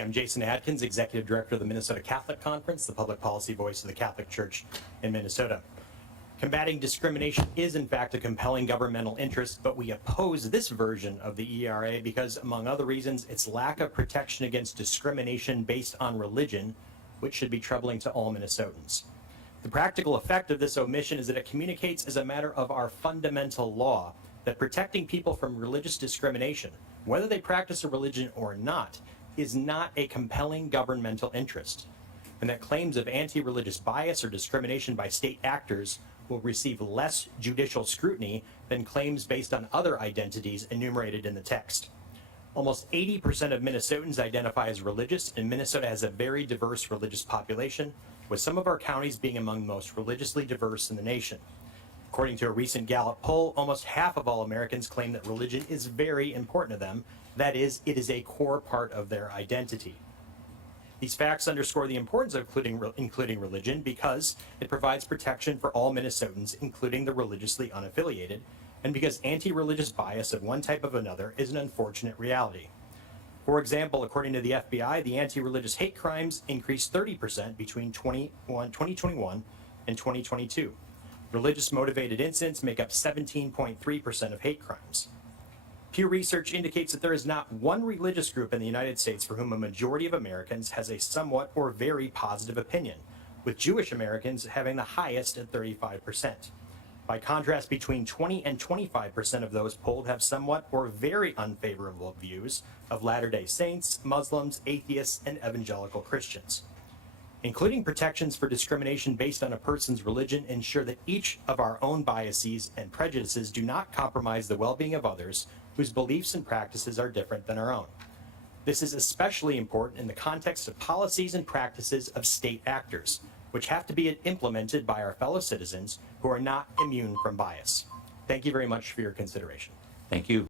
I'm Jason Adkins, Executive Director of the Minnesota Catholic Conference, the public policy voice of the Catholic Church in Minnesota. Combating discrimination is, in fact, a compelling governmental interest, but we oppose this version of the ERA because, among other reasons, its lack of protection against discrimination based on religion, which should be troubling to all Minnesotans. The practical effect of this omission is that it communicates as a matter of our fundamental law that protecting people from religious discrimination, whether they practice a religion or not, is not a compelling governmental interest, and that claims of anti-religious bias or discrimination by state actors will receive less judicial scrutiny than claims based on other identities enumerated in the text. Almost 80% of Minnesotans identify as religious, and Minnesota has a very diverse religious population, with some of our counties being among the most religiously diverse in the nation. According to a recent Gallup poll, almost half of all Americans claim that religion is very important to them. That is, it is a core part of their identity. These facts underscore the importance of including religion because it provides protection for all Minnesotans, including the religiously unaffiliated, and because anti-religious bias of one type or another is an unfortunate reality. For example, according to the FBI, the anti-religious hate crimes increased 30% between 2021 and 2022. Religious motivated incidents make up 17.3% of hate crimes. Pew Research indicates that there is not one religious group in the United States for whom a majority of Americans has a somewhat or very positive opinion, with Jewish Americans having the highest at 35%. By contrast, between 20 and 25% of those polled have somewhat or very unfavorable views of Latter-day Saints, Muslims, atheists, and evangelical Christians. Including protections for discrimination based on a person's religion ensure that each of our own biases and prejudices do not compromise the well-being of others whose beliefs and practices are different than our own. This is especially important in the context of policies and practices of state actors, which have to be implemented by our fellow citizens who are not immune from bias. Thank you very much for your consideration. Thank you.